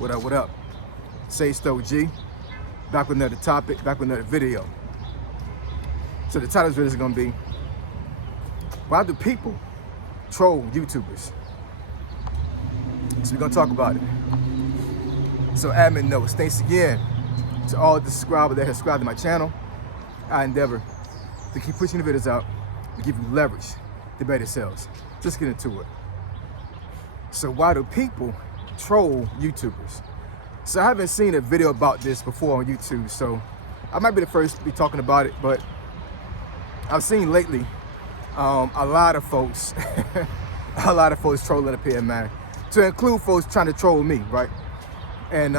What up, what up? Say Stowe G, back with another topic, back with another video. So the title of this video is gonna be, why do people troll YouTubers? So we're gonna talk about it. So admin notes, thanks again to all the subscribers that have subscribed to my channel. I endeavor to keep pushing the videos out to give you leverage to better sales. Just get into it. So why do people troll YouTubers? So I haven't seen a video about this before on YouTube, so I might be the first to be talking about it, but I've seen lately a lot of folks trolling up here, man, to include folks trying to troll me, right? And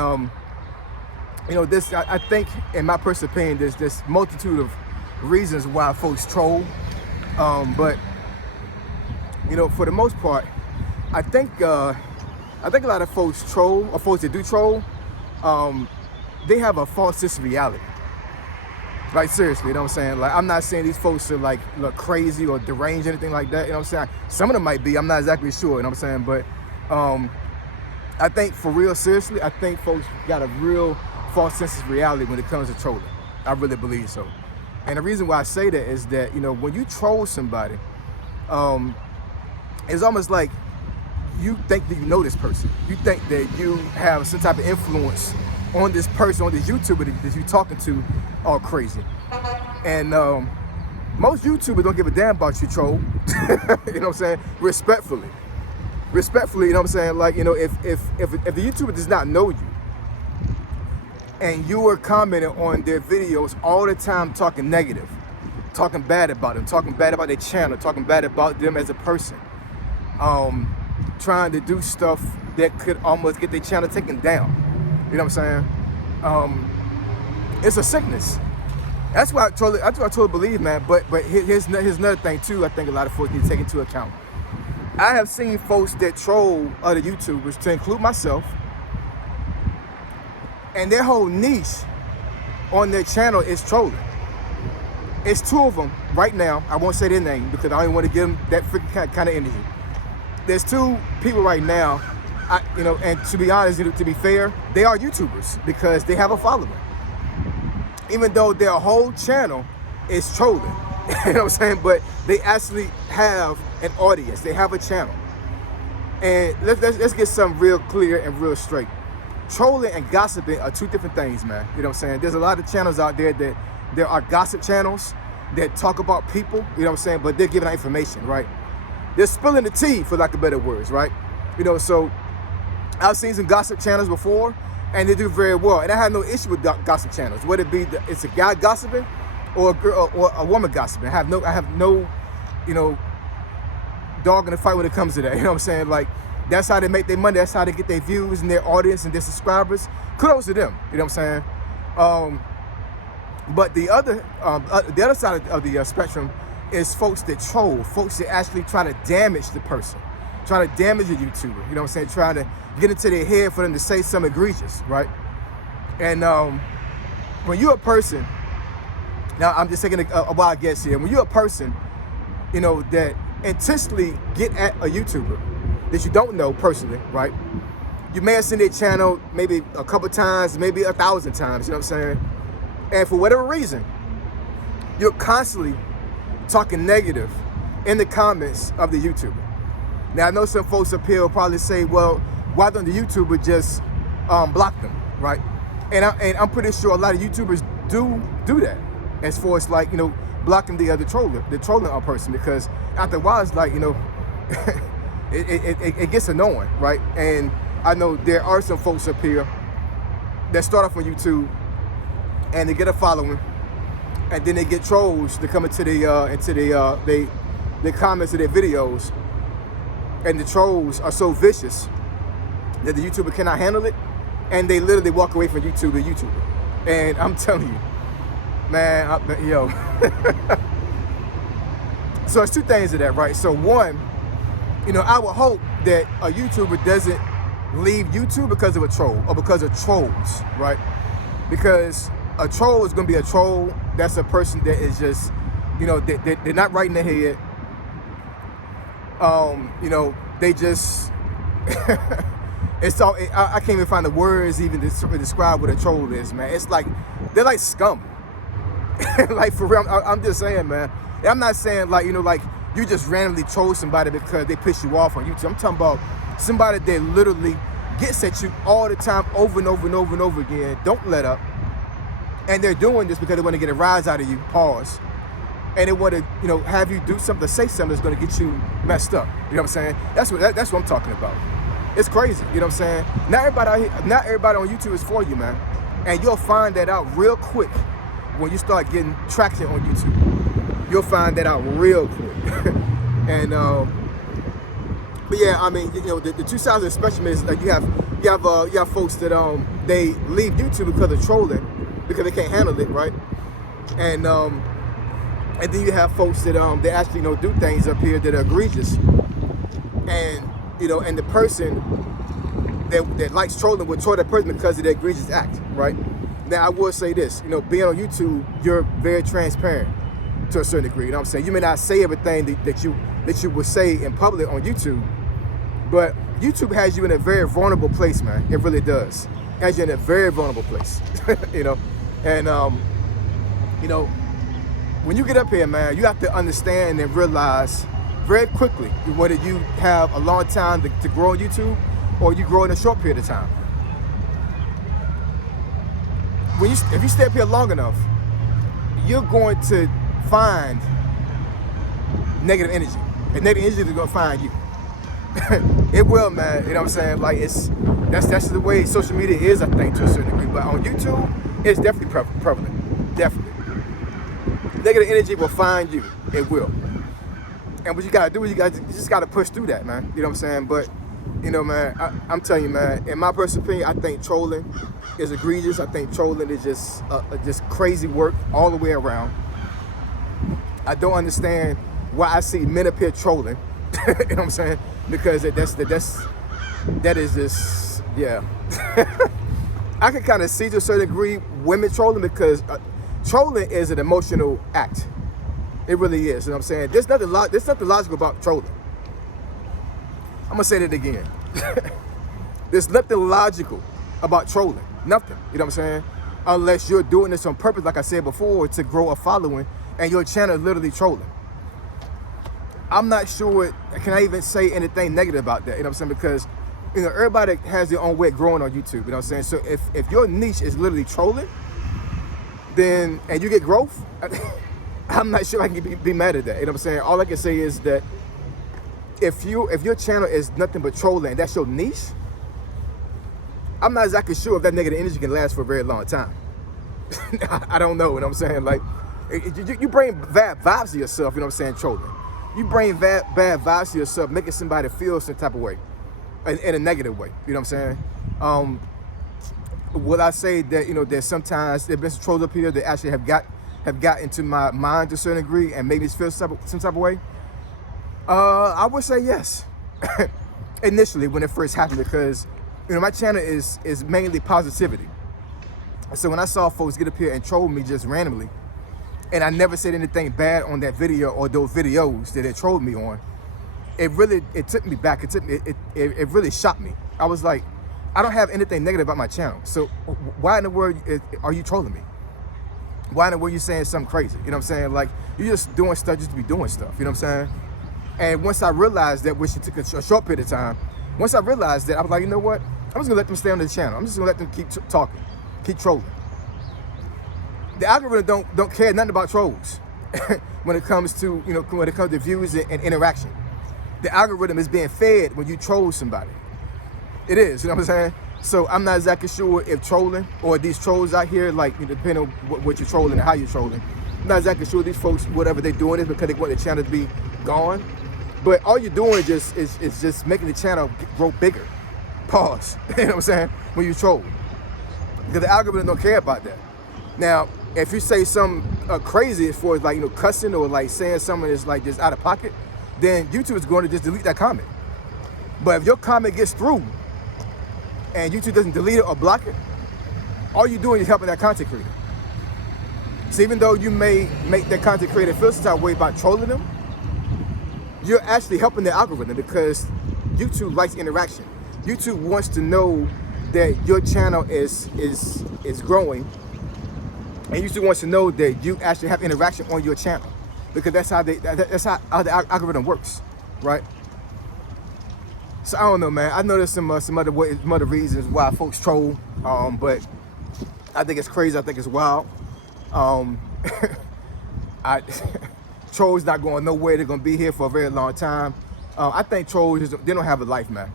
you know, this, I think, in my personal opinion, there's this multitude of reasons why folks troll, but you know, for the most part, I think a lot of folks troll, or folks that do troll, they have a false sense of reality. Like, seriously, you know what I'm saying? Like, I'm not saying these folks are like look crazy or deranged or anything like that, you know what I'm saying? Some of them might be, I'm not exactly sure, you know what I'm saying? But I think, for real, seriously, I think folks got a real false sense of reality when it comes to trolling. I really believe so. And the reason why I say that is that, you know, when you troll somebody, it's almost like you think that you know this person. You think that you have some type of influence on this person, on this YouTuber that you're talking to, all crazy. And most YouTubers don't give a damn about you, troll. You know what I'm saying? Respectfully, you know what I'm saying? Like, you know, if the YouTuber does not know you, and you are commenting on their videos all the time, talking negative, talking bad about them, talking bad about their channel, talking bad about them as a person, trying to do stuff that could almost get their channel taken down. You know what I'm saying? It's a sickness. That's why I totally believe, man. But here's another thing too. I think a lot of folks need to take into account. I have seen folks that troll other YouTubers, to include myself, and their whole niche on their channel is trolling. It's two of them right now. I won't say their name because I don't want to give them that freaking kind of energy. There's two people right now, you know, and to be honest, to be fair, they are YouTubers because they have a following. Even though their whole channel is trolling, you know what I'm saying? But they actually have an audience. They have a channel. And let's get something real clear and real straight. Trolling and gossiping are two different things, man. You know what I'm saying? There's a lot of channels out there that there are gossip channels that talk about people, you know what I'm saying? But they're giving out information, right? They're spilling the tea, for lack of better words, right? You know, so I've seen some gossip channels before, and they do very well. And I have no issue with gossip channels, whether it be it's a guy gossiping or a girl or a woman gossiping. I have no, you know, dog in the fight when it comes to that. You know what I'm saying? Like, that's how they make their money. That's how they get their views and their audience and their subscribers. Kudos to them. You know what I'm saying? But the other side of the spectrum is folks that troll, folks that actually try to damage the person, try to damage a YouTuber. You know what I'm saying? Trying to get into their head for them to say something egregious, right? And when you're a person, now I'm just taking a wild guess here. When you're a person, you know, that intentionally get at a YouTuber that you don't know personally, right? You may have seen their channel maybe a couple times, maybe 1,000 times, you know what I'm saying? And for whatever reason, you're constantly talking negative in the comments of the YouTuber. Now, I know some folks up here will probably say, well, why don't the YouTuber just block them, right? And I'm pretty sure a lot of YouTubers do that, as far as, like, you know, blocking the trolling person, because after a while, it's like, you know, it gets annoying, right? And I know there are some folks up here that start off on YouTube and they get a following, and then they get trolls to come into the comments of their videos, and the trolls are so vicious that the YouTuber cannot handle it, and they literally walk away from YouTube to YouTuber. And I'm telling you, man, yo. So it's two things to that, right? So one, you know, I would hope that a YouTuber doesn't leave YouTube because of a troll or because of trolls, right? Because a troll is going to be a troll. That's a person that is just, you know, they're not right in their head. You know, they just It's all, I can't even find the words even to describe what a troll is, man. It's like, they're like scum. Like, for real, I'm just saying, man. And I'm not saying, like, you know, like, you just randomly troll somebody because they piss you off on YouTube. I'm talking about somebody that literally gets at you all the time, over and over and over and over again, don't let up. And they're doing this because they want to get a rise out of you, pause. And they want to, you know, have you do something, say something that's going to get you messed up. You know what I'm saying? That's what I'm talking about. It's crazy, you know what I'm saying? Not everybody on YouTube is for you, man. And you'll find that out real quick when you start getting traction on YouTube. You'll find that out real quick. And but yeah, I mean, you know, the two sides of the spectrum is like you have folks that they leave YouTube because of trolling, because they can't handle it, right? And then you have folks that they actually, you know, do things up here that are egregious. And you know, and the person that likes trolling will troll that person because of their egregious act, right? Now, I will say this, you know, being on YouTube, you're very transparent to a certain degree. You know what I'm saying? You may not say everything that you would say in public on YouTube, but YouTube has you in a very vulnerable place, man. It really does. It has you in a very vulnerable place, you know? And, you know, when you get up here, man, you have to understand and realize very quickly whether you have a long time to grow on YouTube or you grow in a short period of time. If you stay up here long enough, you're going to find negative energy. And negative energy is going to find you. It will, man. You know what I'm saying? Like, that's the way social media is, I think, to a certain degree. But on YouTube, it's definitely prevalent. Definitely. Negative energy will find you. It will. And what you gotta do is you just gotta push through that, man. You know what I'm saying? But, you know, man, I'm telling you, man, in my personal opinion, I think trolling is egregious. I think trolling is just crazy work all the way around. I don't understand why I see men up here trolling. You know what I'm saying? Because that is just, yeah. I can kind of see to a certain degree women trolling because trolling is an emotional act. It really is, you know what I'm saying? There's nothing logical about trolling. I'm gonna say that again. There's nothing logical about trolling. Nothing, you know what I'm saying? Unless you're doing this on purpose, like I said before, to grow a following, and your channel is literally trolling. I'm not sure, can I even say anything negative about that, you know what I'm saying? Because, you know, everybody has their own way of growing on YouTube, you know what I'm saying? So if your niche is literally trolling, then, and you get growth, I'm not sure I can be mad at that. You know what I'm saying? All I can say is that if your channel is nothing but trolling, that's your niche, I'm not exactly sure if that negative energy can last for a very long time. I don't know, you know what I'm saying? Like, you bring bad vibes to yourself, you know what I'm saying, trolling. You bring bad vibes to yourself, making somebody feel some type of way, in a negative way, you know what I'm saying? Will I say that, you know, there's sometimes there's been some trolls up here that actually have got into my mind to a certain degree and made me feel some type of way? I would say yes. Initially, when it first happened, because, you know, my channel is mainly positivity. So when I saw folks get up here and troll me just randomly, and I never said anything bad on that video or those videos that they trolled me on, it took me back. It really shocked me. I was like, I don't have anything negative about my channel. So why in the world are you trolling me? Why in the world are you saying something crazy? You know what I'm saying? Like, you're just doing stuff just to be doing stuff. You know what I'm saying? And once I realized that, which it took a short period of time, once I realized that, I was like, you know what? I'm just gonna let them stay on the channel. I'm just gonna let them keep talking, keep trolling. The algorithm don't care nothing about trolls when it comes to, you know, when it comes to views and interaction. The algorithm is being fed when you troll somebody. It is, you know what I'm saying? So I'm not exactly sure if trolling or these trolls out here, like, you know, depending on what you're trolling and how you're trolling, I'm not exactly sure these folks, whatever they're doing is because they want the channel to be gone. But all you're doing is just making the channel grow bigger. Pause. You know what I'm saying? When you troll. Because the algorithm don't care about that. Now, if you say something crazy as far as, like, you know, cussing or like saying something that's like just out of pocket, then YouTube is going to just delete that comment. But if your comment gets through and YouTube doesn't delete it or block it, all you're doing is helping that content creator. So even though you may make that content creator feel some type of way about trolling them, you're actually helping the algorithm because YouTube likes interaction. YouTube wants to know that your channel is growing, and YouTube wants to know that you actually have interaction on your channel, because that's how the algorithm works, right? So I don't know, man. I know there's some other reasons why folks troll, but I think it's crazy. I think it's wild. Trolls not going nowhere. They're gonna be here for a very long time. I think trolls, they don't have a life, man.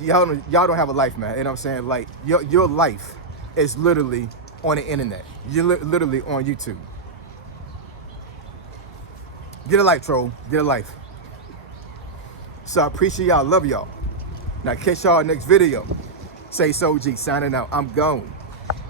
Y'all don't have a life, man. You know what I'm saying? Like your life is literally on the internet. You're literally on YouTube. Get a life, troll. Get a life. So I appreciate y'all. Love y'all. Now catch y'all next video. Say so G signing out. I'm gone.